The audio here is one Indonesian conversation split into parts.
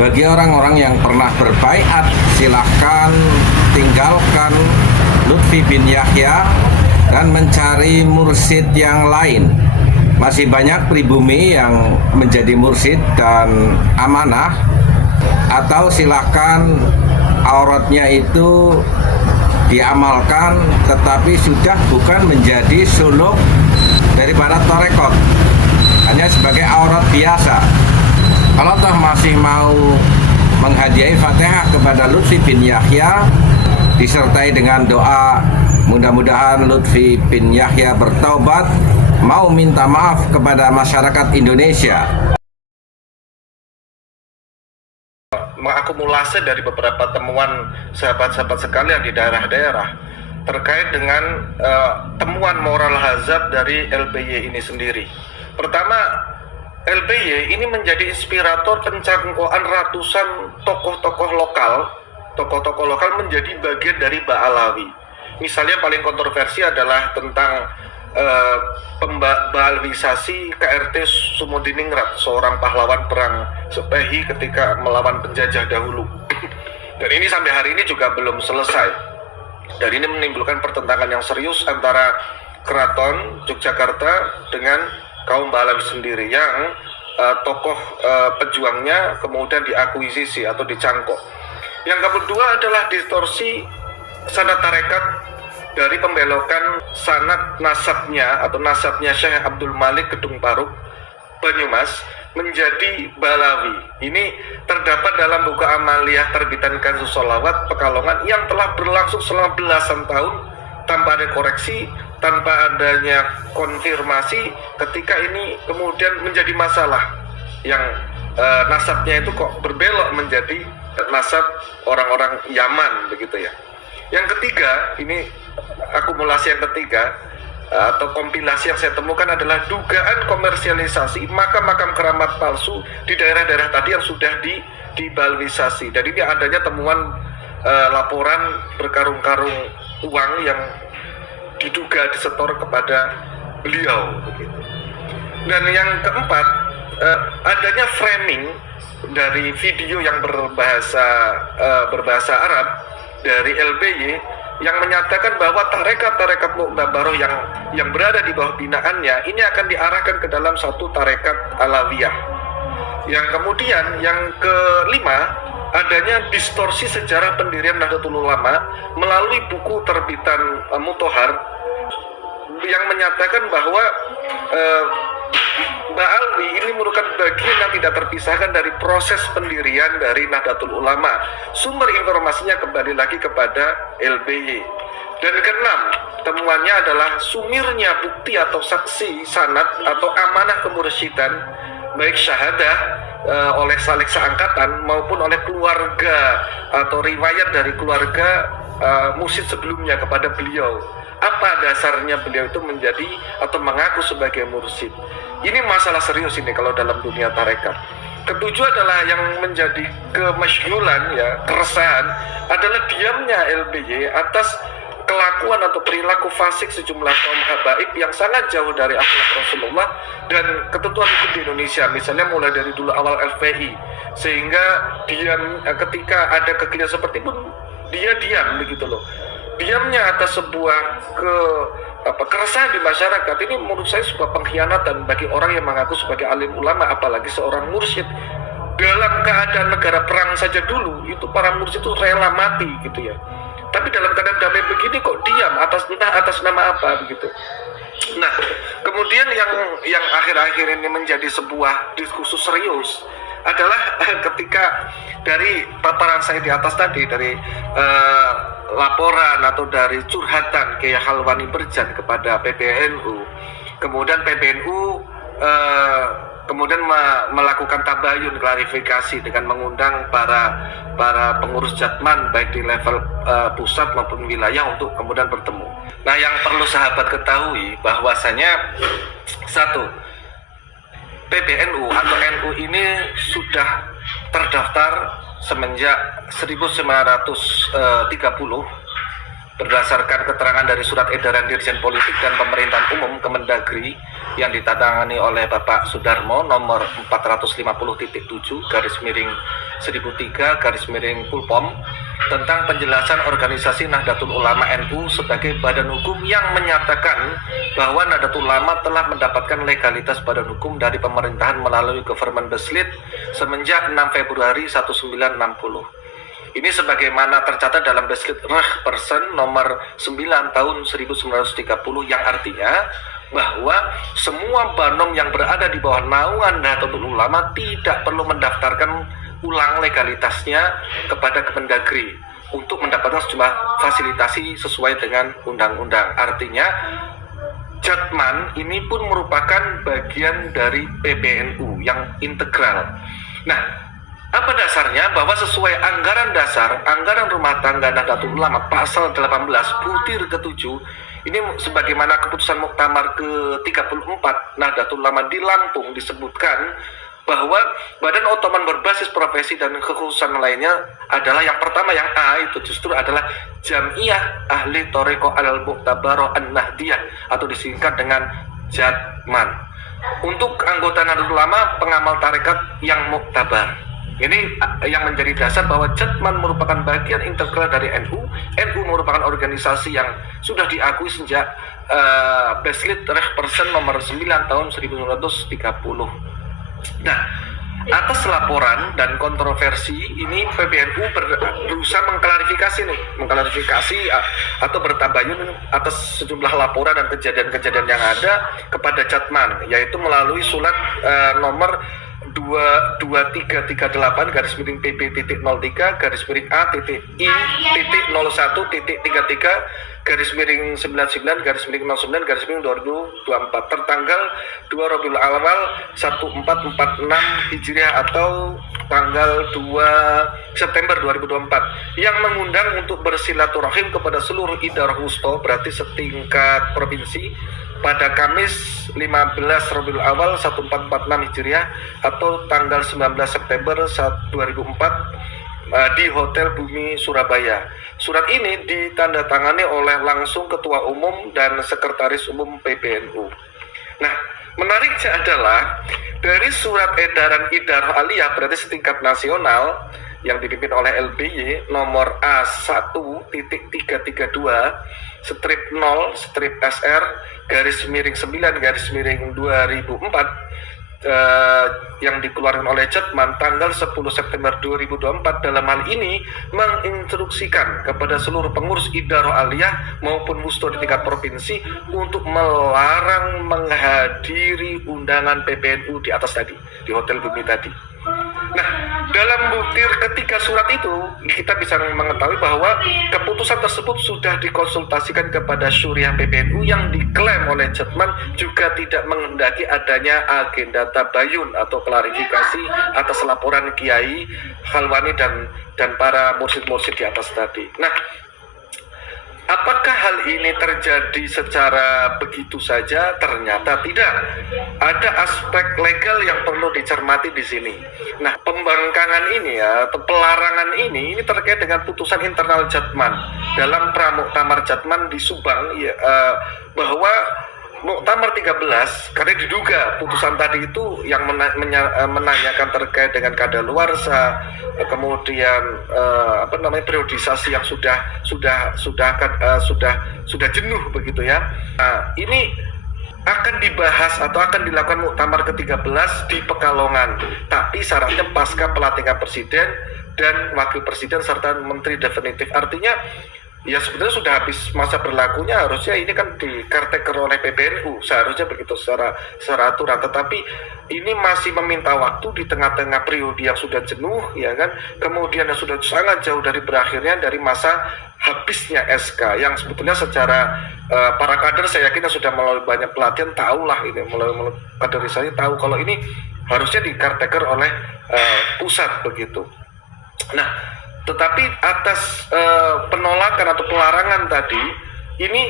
Bagi orang-orang yang pernah berbaiat, silahkan tinggalkan Lutfi bin Yahya dan mencari mursyid yang lain. Masih banyak pribumi yang menjadi mursyid dan amanah. Atau silahkan auratnya itu diamalkan, tetapi sudah bukan menjadi suluk daripada tarekat, hanya sebagai aurat biasa. Kalau toh masih mau menghadiahi Fatihah kepada Lutfi bin Yahya disertai dengan doa mudah-mudahan Lutfi bin Yahya bertaubat, mau minta maaf kepada masyarakat Indonesia. Mengakumulasi dari beberapa temuan sahabat-sahabat sekalian di daerah-daerah terkait dengan temuan moral hazard dari LBY ini sendiri. Pertama, LBY ini menjadi inspirator pencangkokan ratusan tokoh-tokoh lokal menjadi bagian dari Ba'alawi. Misalnya paling kontroversi adalah tentang pemba'alawisasi KRT Sumodiningrat, seorang pahlawan perang Sepehi ketika melawan penjajah dahulu. Dan ini sampai hari ini juga belum selesai. Dan ini menimbulkan pertentangan yang serius antara Keraton Yogyakarta dengan kaum Ba'alawi sendiri, yang tokoh pejuangnya kemudian diakuisisi atau dicangkok. Yang kedua adalah distorsi sanad tarekat dari pembelokan sanad nasabnya atau nasabnya Syekh Abdul Malik Gedung Paruk Banyumas menjadi Ba'alawi. Ini terdapat dalam buku amaliyah terbitan Kanzus Sholawat Pekalongan yang telah berlangsung selama belasan tahun tanpa ada koreksi, tanpa adanya konfirmasi. Ketika ini kemudian menjadi masalah yang nasabnya itu kok berbelok menjadi nasab orang-orang Yaman begitu ya. Yang ketiga, ini akumulasi yang ketiga atau kompilasi yang saya temukan adalah dugaan komersialisasi makam-makam keramat palsu di daerah-daerah tadi yang sudah diba'alawisasi. Dan ini adanya temuan laporan berkarung-karung uang yang diduga disetor kepada beliau begitu. Dan yang keempat, adanya framing dari video yang berbahasa Arab dari LBY yang menyatakan bahwa tarekat-tarekat Mu'tabaroh yang berada di bawah binaannya ini akan diarahkan ke dalam satu tarekat Alawiyah. Yang kemudian yang kelima, adanya distorsi sejarah pendirian Nahdlatul Ulama melalui buku terbitan Mutahhar yang menyatakan bahwa Ba'alawi ini merupakan bagian yang tidak terpisahkan dari proses pendirian dari Nahdlatul Ulama. Sumber informasinya kembali lagi kepada LBY. Dan keenam, temuannya adalah sumirnya bukti atau saksi sanad atau amanah kemursyidhan, baik syahadah oleh salik seangkatan maupun oleh keluarga atau riwayat dari keluarga mursyid sebelumnya kepada beliau. Apa dasarnya beliau itu menjadi atau mengaku sebagai mursyid? Ini masalah serius ini kalau dalam dunia tarekat. Ketujuh adalah yang menjadi kemasyhulan ya, keresahan adalah diamnya LBY atas kelakuan atau perilaku fasik sejumlah kaum habaib yang sangat jauh dari akhlak Rasulullah dan ketentuan hukum di Indonesia, misalnya mulai dari dulu awal LVI, sehingga diam ketika ada kekeliruan seperti pun dia diam begitu loh. Diamnya atas sebuah keresahan di masyarakat ini menurut saya sebuah pengkhianatan bagi orang yang mengaku sebagai alim ulama, apalagi seorang mursyid. Dalam keadaan negara perang saja dulu itu para mursyid itu rela mati gitu ya. Tapi dalam keadaan damai begini kok diam entah atas nama apa begitu. Nah, kemudian yang akhir-akhir ini menjadi sebuah diskursus serius adalah ketika dari paparan saya di atas tadi, dari laporan atau dari curhatan Kiai Khalwani Berjan kepada PBNU, kemudian PBNU kemudian melakukan tabayun klarifikasi dengan mengundang para pengurus Jatman baik di level pusat maupun wilayah untuk kemudian bertemu. Nah, yang perlu sahabat ketahui bahwasanya satu, PBNU atau NU ini sudah terdaftar semenjak 1930 berdasarkan keterangan dari surat edaran Dirjen Politik dan Pemerintahan Umum Kemendagri yang ditandatangani oleh Bapak Sudarmo nomor 450.7 1003/Pulpom tentang penjelasan organisasi Nahdlatul Ulama NU sebagai badan hukum yang menyatakan bahwa Nahdlatul Ulama telah mendapatkan legalitas badan hukum dari pemerintahan melalui Government Beslit semenjak 6 Februari 1960. Ini sebagaimana tercatat dalam Beslit Reh Person nomor 9 tahun 1930 yang artinya bahwa semua banom yang berada di bawah naungan Nahdlatul Ulama tidak perlu mendaftarkan ulang legalitasnya kepada Kemendagri untuk mendapatkan sejumlah fasilitasi sesuai dengan undang-undang. Artinya Jatman ini pun merupakan bagian dari PBNU yang integral. Nah, apa dasarnya? Bahwa sesuai anggaran dasar, anggaran rumah tangga Nahdlatul Ulama pasal 18 butir ke-7, ini sebagaimana keputusan Muktamar ke-34 Nahdlatul Ulama di Lampung disebutkan bahwa badan otoman berbasis profesi dan kekhususan lainnya adalah yang pertama, yang A itu justru adalah Jam'iyah Ahli Thariqah Al-Mu'tabarah An-Nahdiyah atau disingkat dengan Jatman. Untuk anggota Nahdlatul Ulama pengamal tarekat yang muktabar. Ini yang menjadi dasar bahwa Jatman merupakan bagian integral dari NU. NU merupakan organisasi yang sudah diakui sejak Beslit Reh Person nomor 9 tahun 1930. Nah, atas laporan dan kontroversi ini PBNU berusaha mengklarifikasi atau bertabayun atas sejumlah laporan dan kejadian-kejadian yang ada kepada Jatman, yaitu melalui surat nomor 23/PB.01.TT03/A-099/09/2024 tertanggal 2 Rabiul Awal 1446 Hijriah atau tanggal 2 September 2024 yang mengundang untuk bersilaturahim kepada seluruh Idar Wusto, berarti setingkat provinsi, pada Kamis 15 Rabiul Awal 1446 Hijriah atau tanggal 19 September 2004 di Hotel Bumi Surabaya. Surat ini ditandatangani oleh langsung Ketua Umum dan Sekretaris Umum PBNU. Nah, menariknya adalah dari surat edaran Idar Aliyah berarti setingkat nasional yang dipimpin oleh LBY nomor A1.30.2/SR/9/2004 yang dikeluarkan oleh Jatman tanggal 10 September 2024 dalam hal ini menginstruksikan kepada seluruh pengurus Idaro Aliyah maupun Wusto di tingkat provinsi untuk melarang menghadiri undangan PBNU di atas tadi, di Hotel Bumi tadi. Nah, dalam butir ketiga surat itu kita bisa mengetahui bahwa keputusan tersebut sudah dikonsultasikan kepada Syuriah PBNU yang diklaim oleh Jatman juga tidak menghendaki adanya agenda tabayun atau klarifikasi atas laporan Kiai Khalwani dan para mursyid-mursyid di atas tadi. Nah, apakah hal ini terjadi secara begitu saja? Ternyata tidak. Ada aspek legal yang perlu dicermati di sini. Nah, pembangkangan ini atau pelarangan ini terkait dengan putusan internal Jatman dalam Pramuktamar Jatman di Subang bahwa Muktamar 13 karena diduga putusan tadi itu yang menanyakan terkait dengan kadaluarsa, kemudian periodisasi yang sudah jenuh begitu ya. Nah, ini akan dibahas atau akan dilakukan Muktamar ke-13 di Pekalongan, tapi syaratnya pasca pelantikan presiden dan wakil presiden serta menteri definitif. Artinya ya sebenarnya sudah habis masa berlakunya, harusnya ini kan dikarteker oleh PBNU, seharusnya begitu secara aturan, tetapi ini masih meminta waktu di tengah-tengah periode yang sudah jenuh ya kan, kemudian yang sudah sangat jauh dari berakhirnya dari masa habisnya SK yang sebetulnya secara para kader saya yakin sudah melalui banyak pelatihan, tahulah ini melalui kaderisasi tahu kalau ini harusnya dikarteker oleh pusat begitu. Nah, tetapi atas penolakan atau pelarangan tadi ini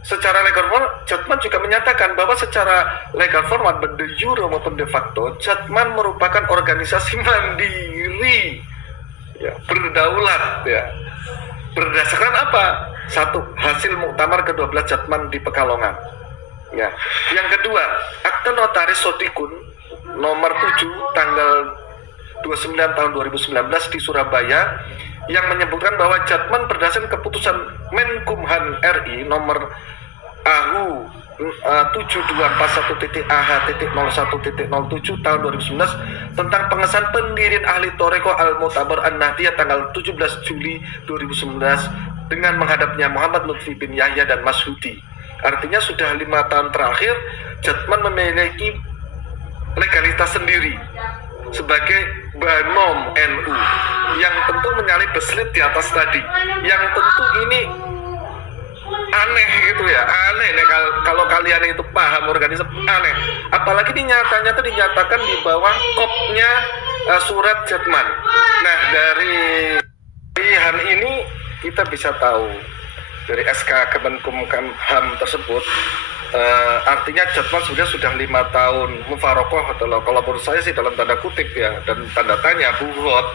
secara legal format Jatman juga menyatakan bahwa secara legal format de jure maupun de facto Jatman merupakan organisasi mandiri ya, berdaulat ya. Berdasarkan apa? Satu, hasil Muktamar ke-12 Jatman di Pekalongan. Ya. Yang kedua, Akte Notaris Sodikun nomor 7 tanggal 29 tahun 2019 di Surabaya yang menyebutkan bahwa Jatman berdasarkan keputusan Menkumham RI nomor AHU 7241.AH.01.07 tahun 2019 tentang pengesahan pendirian ahli Thoreko Al-Mu'tabar An-Nahdiyah tanggal 17 Juli 2019 dengan menghadapnya Muhammad Lutfi bin Yahya dan Mas Hudi. Artinya sudah 5 tahun terakhir Jatman memiliki legalitas sendiri sebagai Banom NU yang tentu menyalip beslit di atas tadi, yang tentu ini aneh gitu ya, aneh nih kalau kalian itu paham organisasi, aneh. Apalagi ini nyatanya tuh dinyatakan di bawah kopnya surat Jatman. Nah dari hari ini kita bisa tahu dari SK Kemenkumham tersebut, artinya Jatman sudah 5 tahun mufarokoh, atau kalau menurut saya sih dalam tanda kutip ya, dan tanda tanya buhot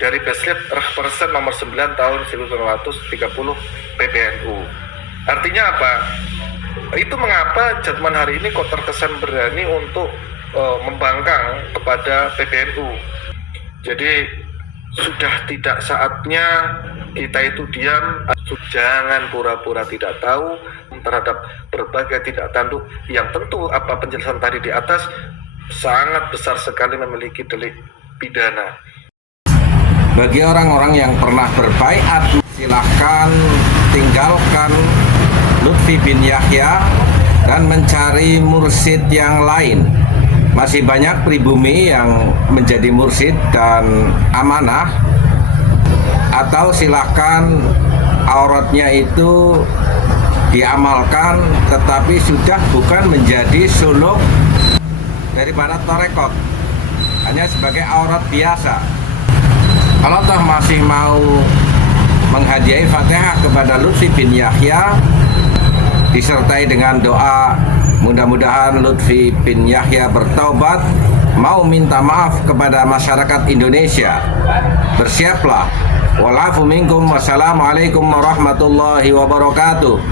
dari Beslit Persen nomor 9 tahun 1930 PBNU. Artinya apa? Itu mengapa Jatman hari ini kok terkesan berani untuk membangkang kepada PBNU. Jadi sudah tidak saatnya kita itu diam, jangan pura-pura tidak tahu terhadap berbagai tidak tanduk yang tentu apa penjelasan tadi di atas sangat besar sekali memiliki delik pidana. Bagi orang-orang yang pernah berbaiat, silahkan tinggalkan Lutfi bin Yahya dan mencari mursyid yang lain. Masih banyak pribumi yang menjadi mursyid dan amanah. Atau silahkan auratnya itu diamalkan, tetapi sudah bukan menjadi suluk daripada tarekat, hanya sebagai aurat biasa. Kalau toh masih mau menghadiahi Fatihah kepada Lutfi bin Yahya disertai dengan doa mudah-mudahan Lutfi bin Yahya bertaubat, mau minta maaf kepada masyarakat Indonesia, bersiaplah. Walafu minkum, wassalamualaikum warahmatullahi wabarakatuh.